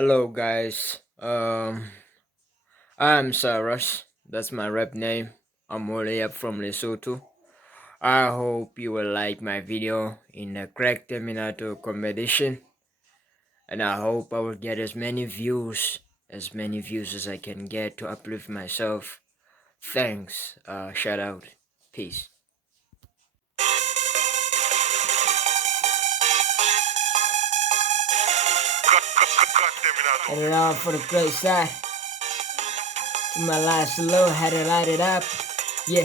Hello guys. I'm SIRIUS. That's my rap name. I'm only up from Lesotho. I hope you will like my video in the KRAK Terminato competition, and I hope I will get as many views as I can get to uplift myself. Thanks. Shout out. Peace. And it all for the great side. To my last low, had to light it up. Yeah,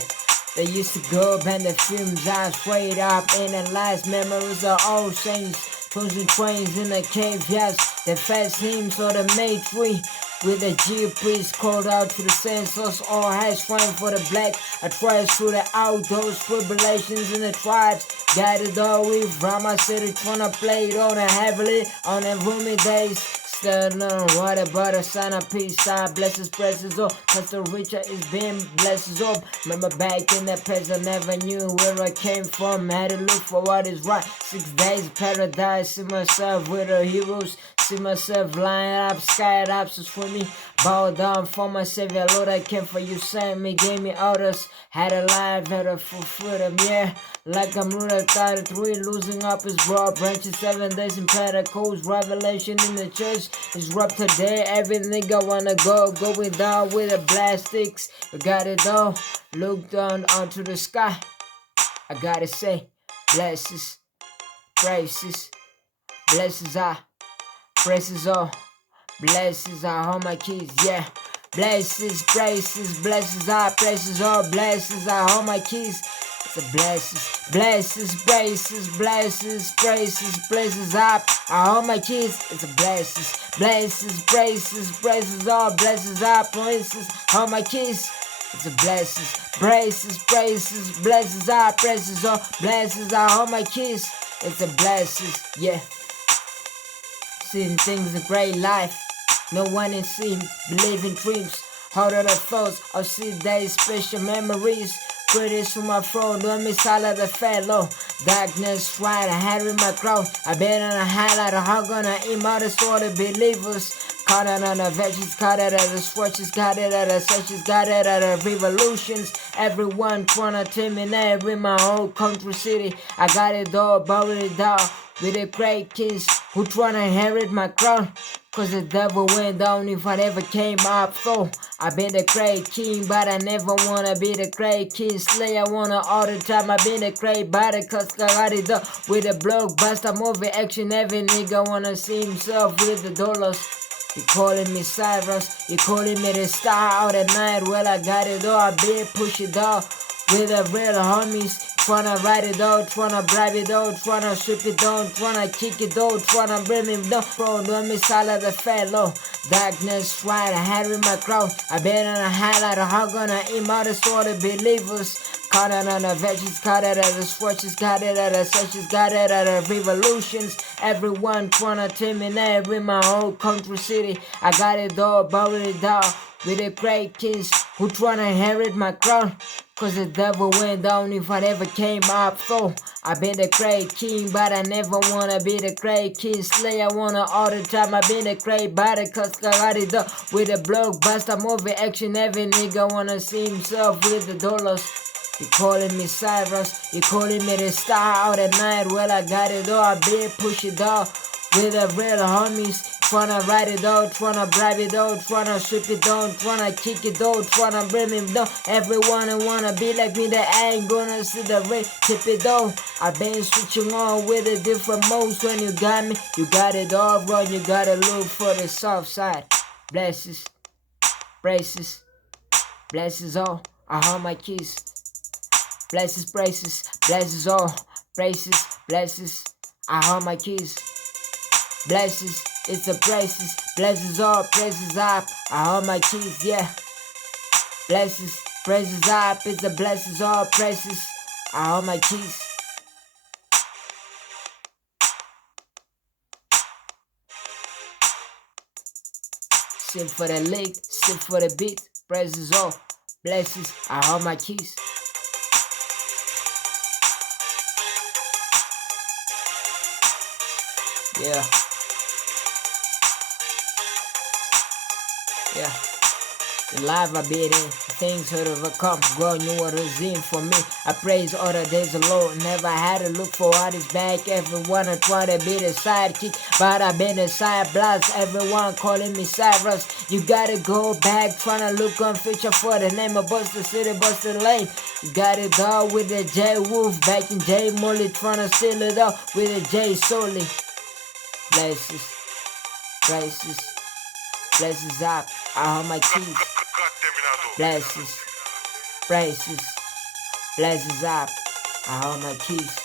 they used to go bend the fumes, eyes straight up, analyze memories of old saints. Twins and trains in the cave, yes, the fast hymns or the matrix. With the G priest called out to the senseless, all hash flame for the black. I trash through the outdoors, tribulations in the tribes. Guided all with Rama City, tryna play it on a heavily on the roomy days. Still no water, but a sign of peace. Sign blesses, presses up. Cause the richer is being blesses up. Remember back in the past, I never knew where I came from. Had to look for what is right. 6 days of paradise. See myself with the heroes. See myself lying up, skyrops is for me. Bow down for my savior, Lord, I came for you, sent me, gave me orders. Had a life, had a full freedom, yeah. Like I'm Ruler 33, losing up his broad branches, 7 days in Pentecost, revelation in the church is rough today. Every nigga wanna go, going down with the blastics. I got it all, look down onto the sky. I gotta say, blesses, praises, blesses I. Praises all, blesses are all my keys, yeah. Blesses, praises, blesses are, praises all, blesses are all my keys. It's a blesses, blesses, praises, blesses, praises, blesses up, are all my keys. It's a blesses, blesses, praises, praises all, blesses up, praises, all my keys. It's a blesses, praises, praises, blesses up, praises all, blesses are all my keys. It's a blesses, yeah. Seeing things in great life, no one is seen, believe in dreams, harder the thoughts, I see days, special memories, critics from my phone, don't miss all of the fellow, darkness right, I had with my crowd, I been on a highlight, I'm gonna email the sort of believers, caught it on the veggies, caught it at the swatches, got it at the searches, got it at the revolutions, everyone tryna terminate with my whole country city, I got it all, buried it down, with the great kings who tryna inherit my crown. Cause the devil went down if I ever came up though. I've been the great king, but I never wanna be the great king slayer. Wanna all the time, I've been the great body, cause I got it up with a blockbuster movie action. Every nigga wanna see himself with the dollars. You calling me Cyrus, you calling me the star out at night. Well, I got it all, I been push it all with the real homies. Tryna write it out, tryna bribe it out, tryna strip it down, tryna kick it out, tryna bring him down. Bro, don't miss all of the fellow. Darkness right, I had with my crowd. I been on a highlight, I'm gonna aim out the sort of believers. Caught it on the veggies, caught it at the swatches, got it at the searches, got it at the revolutions. Everyone tryna terminate with my whole country city. I got it all, buried it down with the great kings who tryna inherit my crown. Cause the devil went down if I ever came up though. I been the great king, but I never wanna be the great king slayer. Wanna all the time, I been the great body, cause I got it up with a blockbuster movie action. Every nigga wanna see himself with the dollars. You calling me Cyrus, you calling me the star out at night. Well, I got it all, I been push it all with the real homies. Tryna write it out, tryna bribe it out, tryna strip it down, tryna kick it out, tryna bring him down. Everyone wanna be like me, that I ain't gonna see the rate, tip it down. I been switching on with the different modes. When you got me, you got it all wrong. You gotta look for the soft side. Blesses, braces, blesses all. I hold my keys. Blesses, braces, blesses all. Braces, blesses. I hold my keys. Blesses, it's a braces, blesses all, praises up. I hold my keys, yeah. Blesses, praises up, it's a blesses all, praises. I hold my keys. Sing for the lick, sing for the beat, praises all, blesses. I hold my keys. Yeah. Yeah. The life I been in, things had overcome, God knew what was in for me. I praise all the days of Lord, never had to look for what is back. Everyone I try to be the sidekick, but I've been a side blast. Everyone calling me Cyrus. You gotta go back, trying to look on future for the name of Buster City, Buster Lane. You gotta go with the J Wolf, back in J Molly, trying to seal it up with a J Solely. Blesses, blesses, blesses up. I hold my keys. Blesses, blesses, blesses up. I hold my keys.